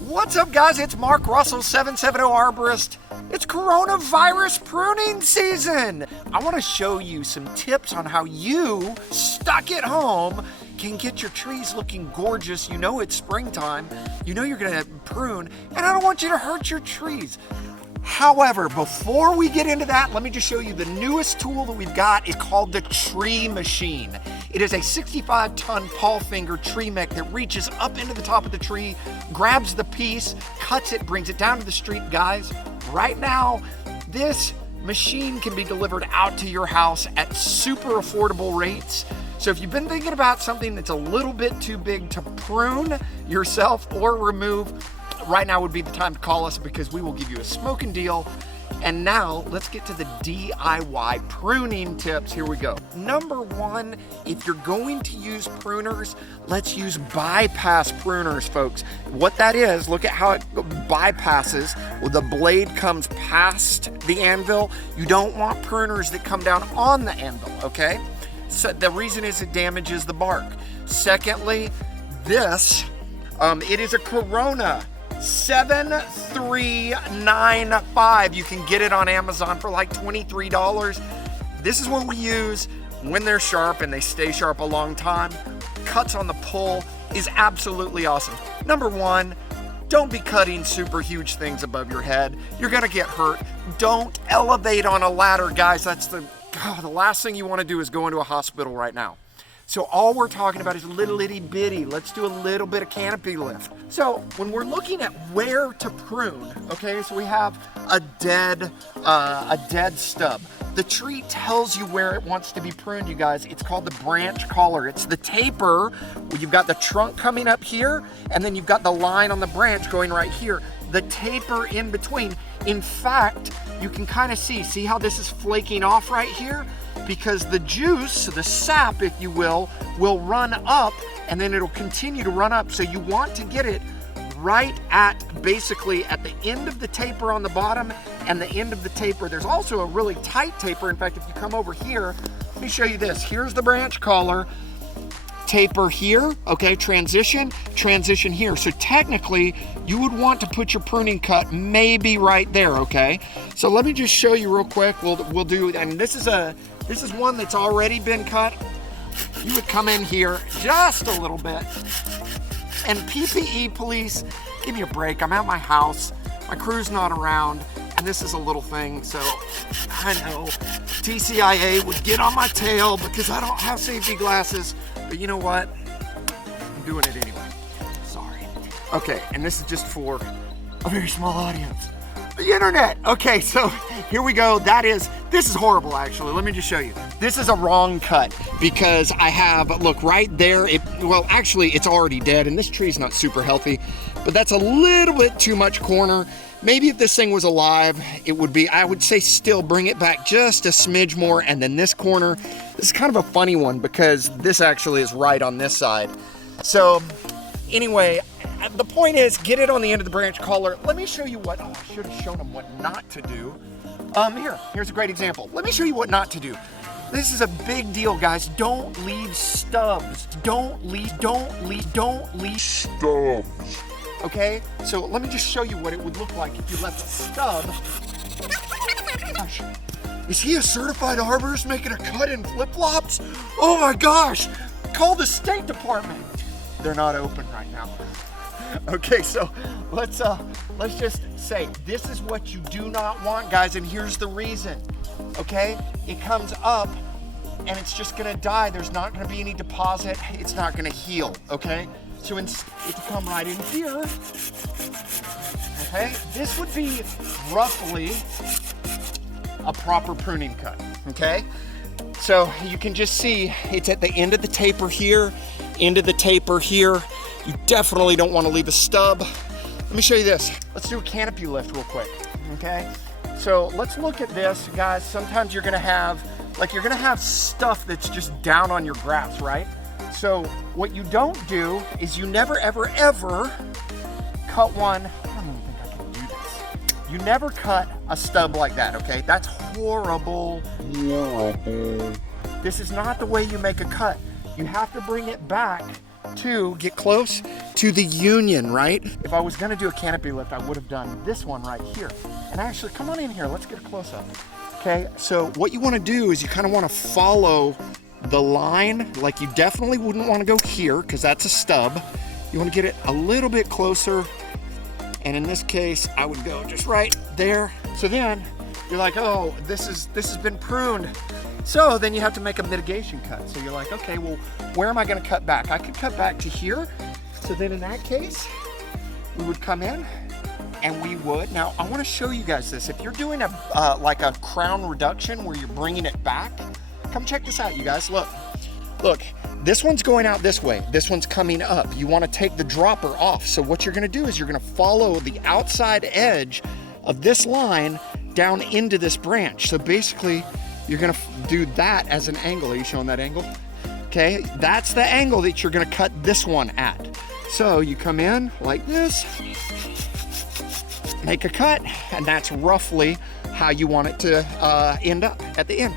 What's up, guys? It's Mark Russell, 770 Arborist. It's coronavirus pruning season. I want to show you some tips on how you, stuck at home, can get your trees looking gorgeous. You know it's springtime. You know you're going to prune, and I don't want you to hurt your trees. However, before we get into that, let me just show you the newest tool that we've got. It's called the Tree Machine. It is a 65-ton paw finger tree mech that reaches up into the top of the tree, grabs the piece, cuts it, brings it down to the street. Guys, right now, this machine can be delivered out to your house at super affordable rates. So if you've been thinking about something that's a little bit too big to prune yourself or remove, right now would be the time to call us, because we will give you a smoking deal. And now let's get to the DIY pruning tips. Here we go. Number one, if you're going to use pruners, let's use bypass pruners, folks. What that is, look at how it bypasses. Well, the blade comes past the anvil. You don't want pruners that come down on the anvil, okay? So the reason is it damages the bark. Secondly, this, it is a Corona 7395. You can get it on Amazon for like $23. This is what we use when they're sharp, and they stay sharp a long time. Cuts on the pull is absolutely awesome. Number one, don't be cutting super huge things above your head. You're gonna get hurt. Don't elevate on a ladder, guys. That's the last thing you want to do is go into a hospital right now. So all we're talking about is little itty bitty. Let's do a little bit of canopy lift. So when we're looking at where to prune, okay, so we have a dead stub. The tree tells you where it wants to be pruned, you guys. It's called the branch collar. It's the taper where you've got the trunk coming up here, and then you've got the line on the branch going right here. The taper in between. In fact, you can kind of see how this is flaking off right here? Because the juice, the sap, if you will run up, and then it'll continue to run up. So you want to get it right at, basically at the end of the taper on the bottom and the end of the taper. There's also a really tight taper. In fact, if you come over here, let me show you this. Here's the branch collar. Taper here, okay, transition here. So technically, you would want to put your pruning cut maybe right there, okay? So let me just show you real quick. We'll do, and this is one that's already been cut. You would come in here just a little bit. And PPE, police, give me a break. I'm at my house. My crew's not around. And this is a little thing, so I know TCIA would get on my tail because I don't have safety glasses. But you know what? I'm doing it anyway. Sorry. Okay, and this is just for a very small audience. The internet. Okay, so here we go. This is horrible, actually. Let me just show you. This is a wrong cut because I have, look, right there. Well, actually, it's already dead, and this tree's not super healthy, but that's a little bit too much corner. Maybe if this thing was alive, it would be, I would say still bring it back just a smidge more. And then this corner, this is kind of a funny one because this actually is right on this side. So anyway, the point is, get it on the end of the branch collar. Let me show you what, I should have shown them what not to do. Here's a great example. Let me show you what not to do. This is a big deal, guys. Don't leave stubs. Don't leave stubs. Okay, so let me just show you what it would look like if you left a stub. Gosh, is he a certified arborist making a cut in flip-flops? Oh my gosh, call the State Department. They're not open right now. Okay, so let's just say this is what you do not want, guys, and here's the reason. Okay, it comes up and it's just gonna die. There's not gonna be any deposit. It's not gonna heal, okay? So it to come right in here, okay? This would be roughly a proper pruning cut, okay? So you can just see it's at the end of the taper here, end of the taper here. You definitely don't want to leave a stub. Let me show you this. Let's do a canopy lift real quick, okay? So let's look at this, guys. Sometimes you're gonna have stuff that's just down on your grass, right? So what you don't do is you never, ever, ever cut one. I don't even think I can do this. You never cut a stub like that, okay? That's horrible. This is not the way you make a cut. You have to bring it back to get close to the union, right? If I was gonna do a canopy lift, I would have done this one right here. And actually, come on in here, let's get a close up. Okay, so what you wanna do is you kinda wanna follow the line. Like, you definitely wouldn't wanna go here, because that's a stub. You wanna get it a little bit closer. And in this case, I would go just right there. So then you're like, oh, this has been pruned. So then you have to make a mitigation cut. So you're like, okay, well, where am I gonna cut back? I could cut back to here. So then in that case, we would come in and we would, now I wanna show you guys this. If you're doing like a crown reduction where you're bringing it back, come check this out, you guys. Look, this one's going out this way. This one's coming up. You wanna take the dropper off. So what you're gonna do is you're gonna follow the outside edge of this line down into this branch. So basically, you're gonna do that as an angle. Are you showing that angle? Okay, that's the angle that you're gonna cut this one at. So you come in like this, make a cut, and that's roughly how you want it to end up at the end.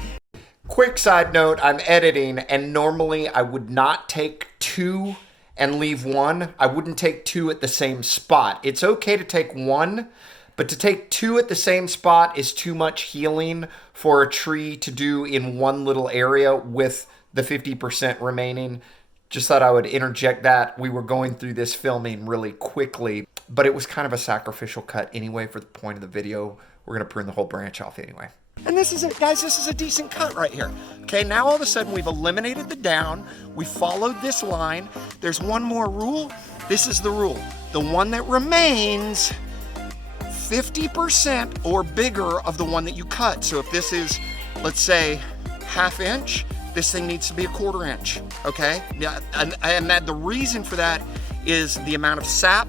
Quick side note, I'm editing, and normally I would not take two and leave one. I wouldn't take two at the same spot. It's okay to take one, but to take two at the same spot is too much healing for a tree to do in one little area with the 50% remaining. Just thought I would interject that. We were going through this filming really quickly, but it was kind of a sacrificial cut anyway for the point of the video. We're gonna prune the whole branch off anyway. And this is it, guys, this is a decent cut right here. Okay, now all of a sudden we've eliminated the down, we followed this line. There's one more rule. This is the rule. The one that remains 50% or bigger of the one that you cut. So if this is, let's say, 1/2 inch, this thing needs to be 1/4 inch, okay? Yeah, and that the reason for that is the amount of sap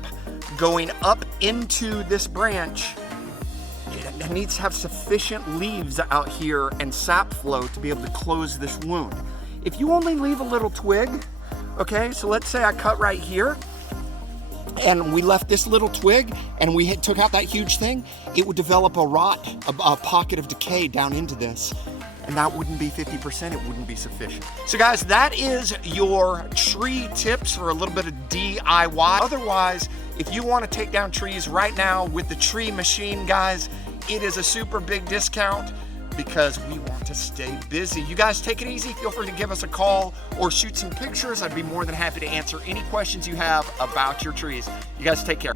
going up into this branch. It needs to have sufficient leaves out here and sap flow to be able to close this wound. If you only leave a little twig, okay, so let's say I cut right here, and we left this little twig and we took out that huge thing, it would develop a rot, a pocket of decay down into this. And that wouldn't be 50%, it wouldn't be sufficient. So guys, that is your tree tips for a little bit of DIY. Otherwise, if you want to take down trees right now with the tree machine, guys, it is a super big discount because we want to stay busy. You guys take it easy. Feel free to give us a call or shoot some pictures. I'd be more than happy to answer any questions you have about your trees. You guys take care.